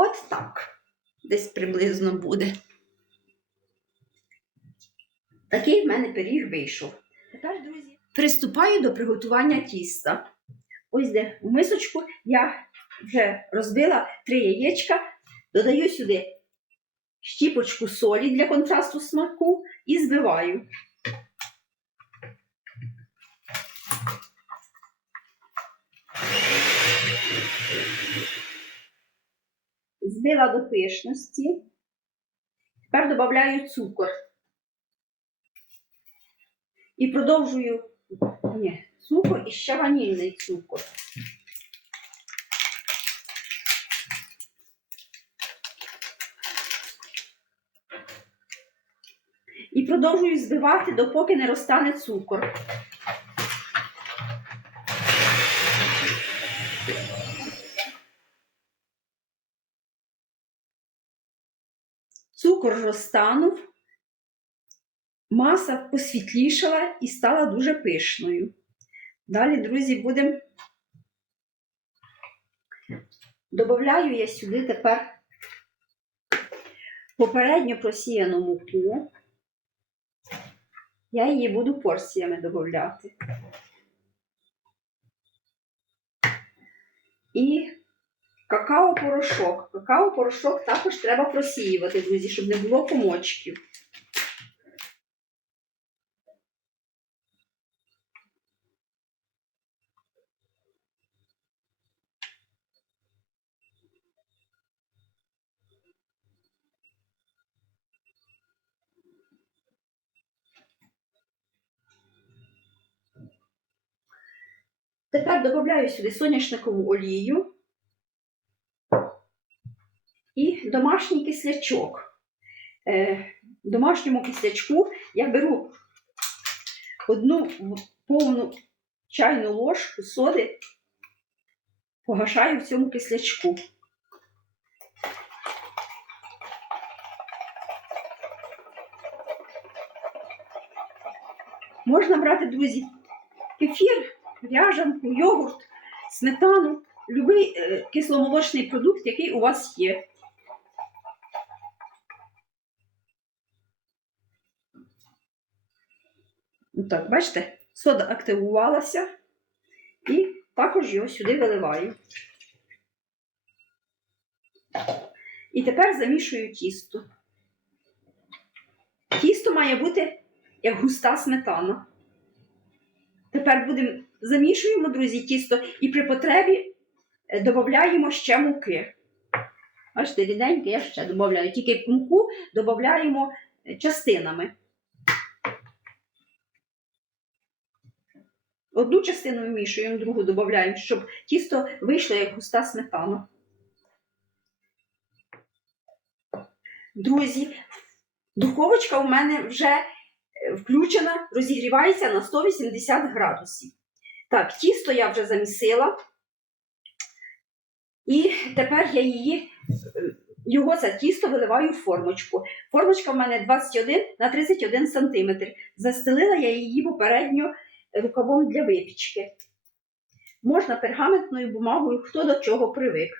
От так десь приблизно буде. Такий в мене пиріг вийшов. Тепер, друзі, приступаю до приготування тіста. Ось де в мисочку я вже розбила три яєчка, додаю сюди щіпочку солі для контрасту смаку і збиваю. Збила до пишності. Тепер додаю цукор. І продовжую ні, цукор і ще ванільний цукор. І продовжую збивати, допоки не розтане цукор. Цукор розтанув, маса посвітлішала і стала дуже пишною. Далі, друзі, будемо. Добавляю я сюди тепер попередньо просіяну муку. Я її буду порціями додати. І какао-порошок. Какао-порошок також треба просіювати, друзі, щоб не було комочків. Тепер додаю сюди соняшникову олію і домашній кислячок. Е, В домашньому кислячку я беру одну повну чайну ложку соди, погашаю в цьому кислячку. Можна брати, друзі, кефір, ряжанку, йогурт, сметану, будь-який е, кисломолочний продукт, який у вас є. Так, бачите, сода активувалася і також його сюди виливаю. І тепер замішую тісто. Тісто має бути як густа сметана. Тепер будемо замішуємо, друзі, тісто і при потребі додаємо ще муки. Бачите, ріденьке я ще додаю. Тільки муку додаємо частинами. Одну частину вмішуємо, другу додаємо, щоб тісто вийшло як густа сметана. Друзі, духовочка у мене вже включена, розігрівається на 180 градусів. Так, тісто я вже замісила. І тепер я її, його це тісто виливаю в формочку. Формочка в мене 21 на 31 см. Застелила я її попередньо рукавом для випічки. Можна пергаментною бумагою, хто до чого привик.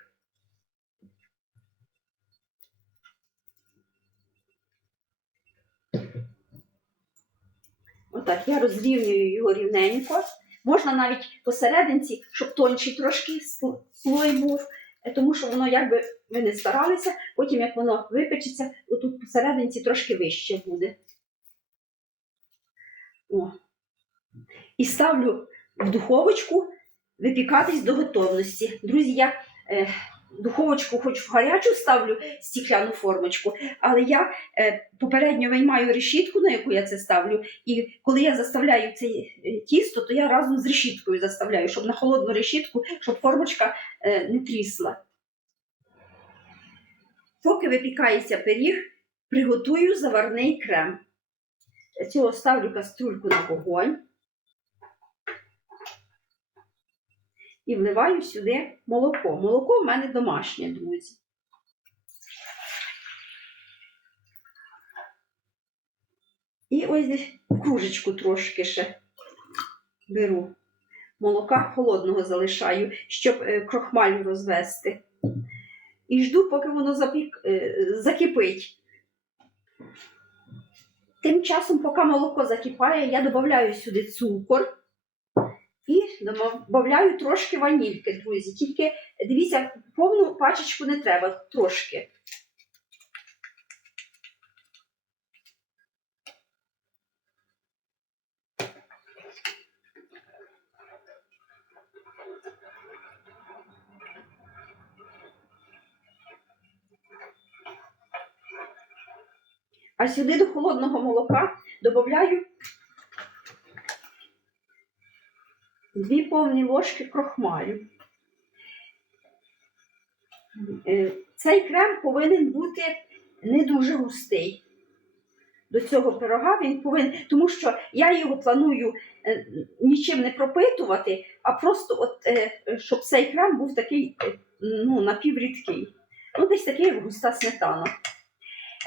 Отак, я розрівнюю його рівненько. Можна навіть посерединці, щоб тонший трошки слой був, тому що воно, якби ви не старалися, потім, як воно випечеться, отут посерединці трошки вище буде. О. І ставлю в духовочку випікатись до готовності. Друзі, я е, духовочку, хоч в гарячу ставлю стікляну формочку, але я е, попередньо виймаю решітку, на яку я це ставлю. І коли я заставляю це е, тісто, то я разом з решіткою заставляю, щоб на холодну решітку, щоб формочка е, не трісла. Поки випікається пиріг, приготую заварний крем. Цього ставлю каструльку на вогонь і вливаю сюди молоко. Молоко в мене домашнє, друзі. І ось десь кружечку трошки ще беру. Молока холодного залишаю, щоб е, крохмаль розвести. І жду, поки воно запік... е, закипить. Тим часом, поки молоко закипає, я додаю сюди цукор додаю трошки ванільки, друзі. Тільки дивіться, повну пачечку не треба, трошки. А сюди до холодного молока додаю дві повні ложки крохмалю. Е, Цей крем повинен бути не дуже густий. До цього пирога він повинен, тому що я його планую е, нічим не пропитувати, а просто, от, е, щоб цей крем був такий ну, напіврідкий. Ну, десь такий, густа сметана.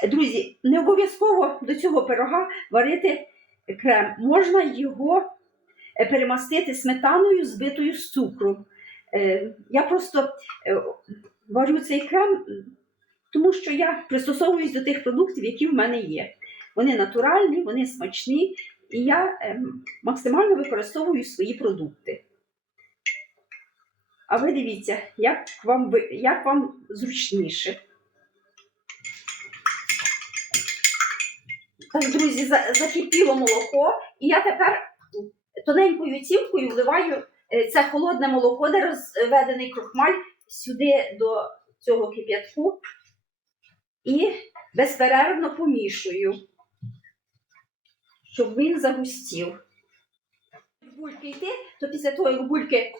Друзі, не обов'язково до цього пирога варити крем. Можна його перемастити сметаною, збитою з цукру. Е, Я просто е, варю цей крем, тому що я пристосовуюсь до тих продуктів, які в мене є. Вони натуральні, вони смачні, і я ем, максимально використовую свої продукти. А ви дивіться, як вам, як вам зручніше. Так, друзі, закипіло молоко, і я тепер тоненькою цівкою вливаю е, це холодне молоко, де розведений крохмаль, сюди до цього кип'ятку і безперервно помішую, щоб він загустів. Бульки йти, то після того, як бульки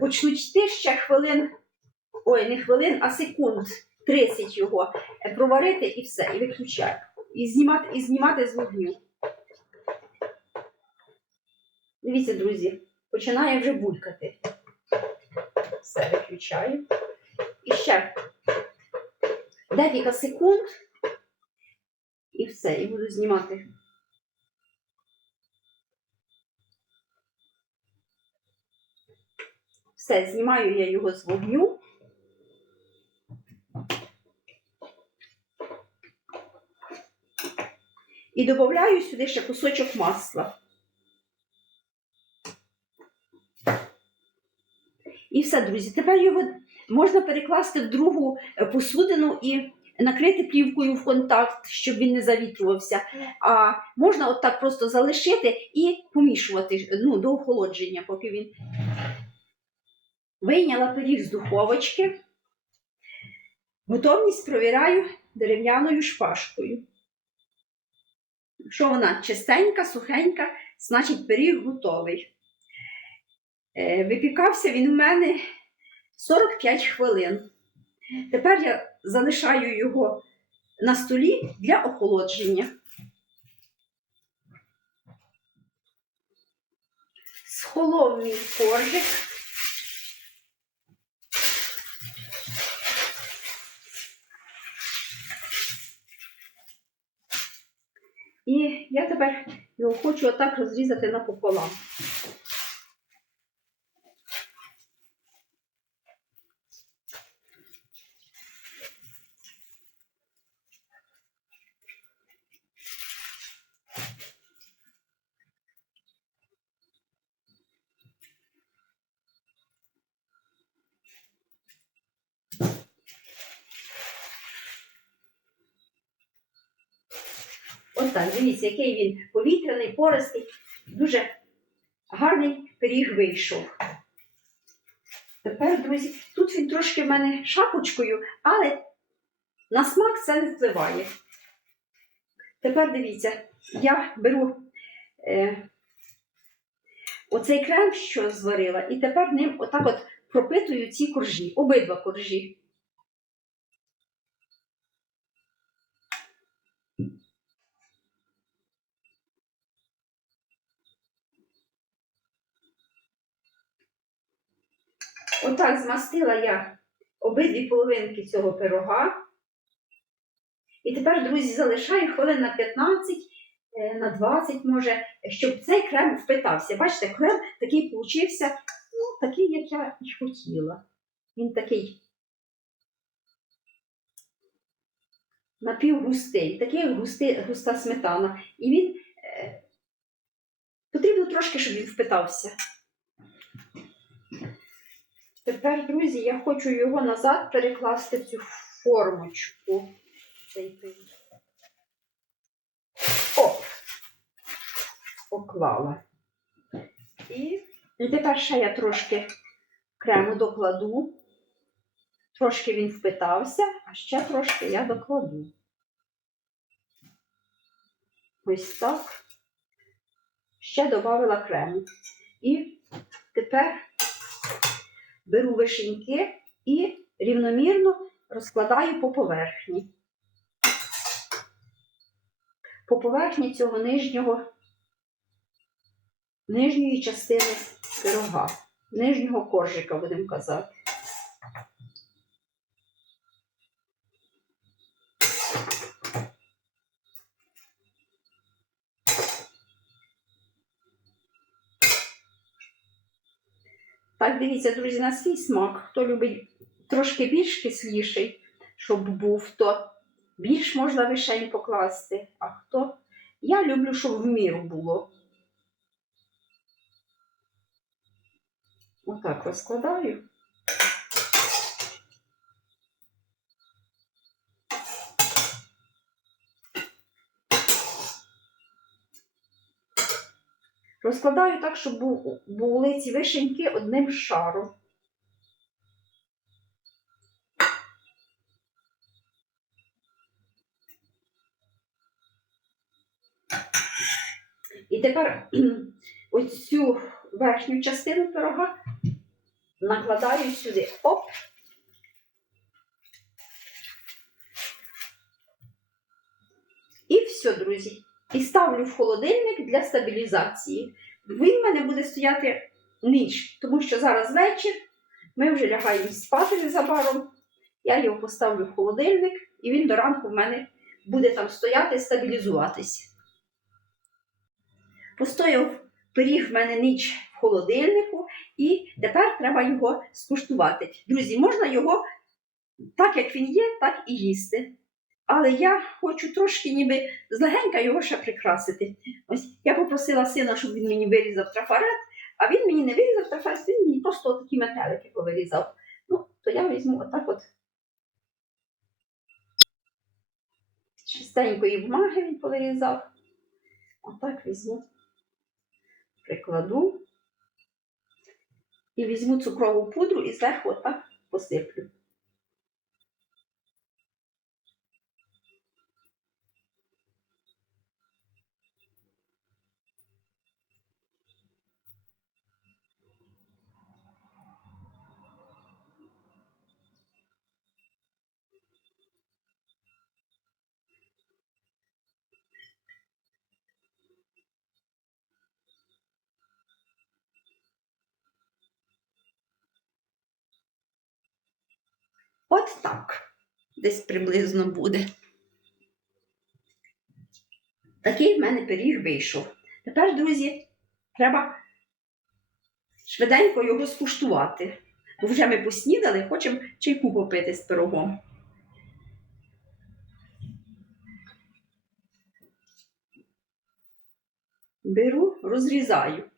почнуть йти ще хвилин, ой, не хвилин, а секунд 30 його проварити і все, і виключаю і знімати, і знімати з вогню. Дивіться, друзі, починає вже булькати. Все виключаю. І ще декілька секунд. І все, і буду знімати. Все, знімаю я його з вогню. І додаю сюди ще кусочок масла. І все, друзі. Тепер його можна перекласти в другу е, посудину і накрити плівкою в контакт, щоб він не завітрювався. А можна от так просто залишити і помішувати ну, до охолодження, поки він вийняла пиріг з духовочки. Готовність провіряю дерев'яною шпажкою. Якщо вона чистенька, сухенька, значить пиріг готовий. Е, Випікався він у мене 45 хвилин. Тепер я залишаю його на столі для охолодження. Схолов мій коржик. І я тепер його хочу отак розрізати напополам. Ось так, дивіться, який він повітряний, пористий, дуже гарний пиріг вийшов. Тепер, друзі, тут він трошки в мене шапочкою, але на смак це не впливає. Тепер дивіться, я беру е, оцей крем, що зварила, і тепер ним отак от пропитую ці коржі, обидва коржі. Отак змастила я обидві половинки цього пирога. І тепер, друзі, залишаю хвилин на 15, е, на 20, може, щоб цей крем впитався. Бачите, крем такий получився, ну, такий, як я і хотіла. Він такий напівгустий, такий густий, густа сметана. І він е, потрібно трошки, щоб він впитався. Тепер, друзі, я хочу його назад перекласти в цю формочку. Цей пиріг. Оп! Поклала. І, і тепер ще я трошки крему докладу. Трошки він впитався, а ще трошки я докладу. Ось так. Ще додала крему. І тепер беру вишеньки і рівномірно розкладаю по поверхні. По поверхні цього нижнього, нижньої частини пирога, нижнього коржика, будемо казати. Так, дивіться, друзі, на свій смак. Хто любить трошки більш кисліший, щоб був, то більш можна вишень покласти. А хто? Я люблю, щоб в міру було. Отак розкладаю. Розкладаю так, щоб були ці вишеньки одним шаром. І тепер ось цю верхню частину пирога накладаю сюди. Оп! І все, друзі. І ставлю в холодильник для стабілізації. Він в мене буде стояти ніч, тому що зараз вечір, ми вже лягаємо спати незабаром. Я його поставлю в холодильник, і він до ранку в мене буде там стояти, стабілізуватись. Постояв пиріг в мене ніч в холодильнику, і тепер треба його скуштувати. Друзі, можна його так, як він є, так і їсти. Але я хочу трошки ніби злегенька його ще прикрасити. Ось я попросила сина, щоб він мені вирізав трафарет, а він мені не вирізав трафарет, він мені просто такі метелики повирізав. Ну, то я візьму отак от чистенької бумаги він повирізав. Отак візьму, прикладу. І візьму цукрову пудру і зверху отак посиплю. От так. Десь приблизно буде. Такий в мене пиріг вийшов. Тепер, друзі, треба швиденько його скуштувати. Бо вже ми поснідали, хочемо чайку попити з пирогом. Беру, розрізаю.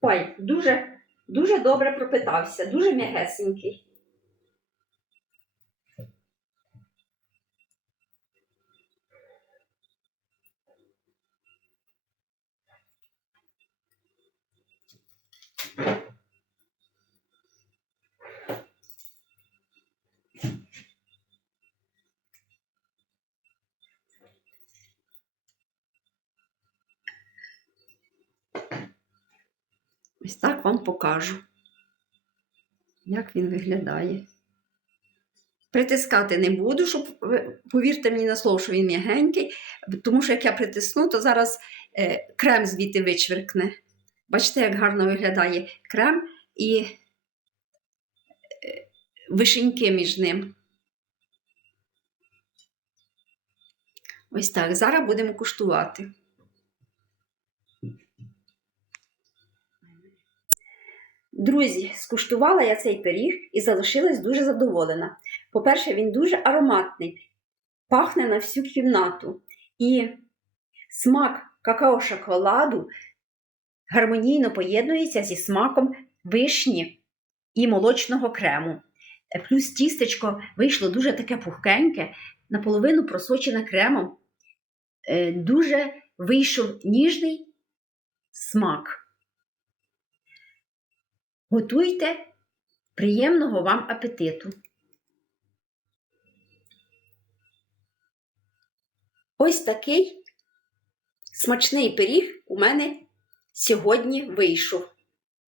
Ой, дуже, дуже добре пропитався, дуже м'ягесенький. Ось так вам покажу, як він виглядає. Притискати не буду, щоб повірте мені на слово, що він м'ягенький, тому що як я притисну, то зараз е, крем звідти вичверкне. Бачите, як гарно виглядає крем і е, вишеньки між ним. Ось так. Зараз будемо куштувати. Друзі, скуштувала я цей пиріг і залишилась дуже задоволена. По-перше, він дуже ароматний, пахне на всю кімнату. І смак какао-шоколаду гармонійно поєднується зі смаком вишні і молочного крему. Е, Плюс тістечко вийшло дуже таке пухкеньке, наполовину просочене кремом. Е, Дуже вийшов ніжний смак. Готуйте приємного вам апетиту. Ось такий смачний пиріг у мене сьогодні вийшов.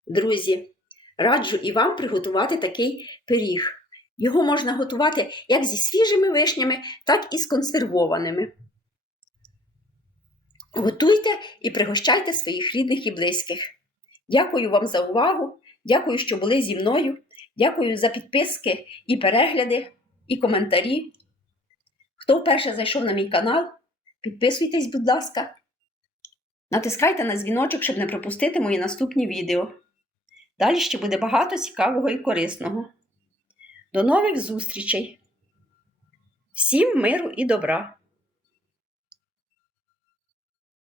Друзі, раджу і вам приготувати такий пиріг. Його можна готувати як зі свіжими вишнями, так і з консервованими. Готуйте і пригощайте своїх рідних і близьких. Дякую вам за увагу. Дякую, що були зі мною. Дякую за підписки і перегляди, і коментарі. Хто вперше зайшов на мій канал, підписуйтесь, будь ласка. Натискайте на дзвіночок, щоб не пропустити мої наступні відео. Далі ще буде багато цікавого і корисного. До нових зустрічей! Всім миру і добра!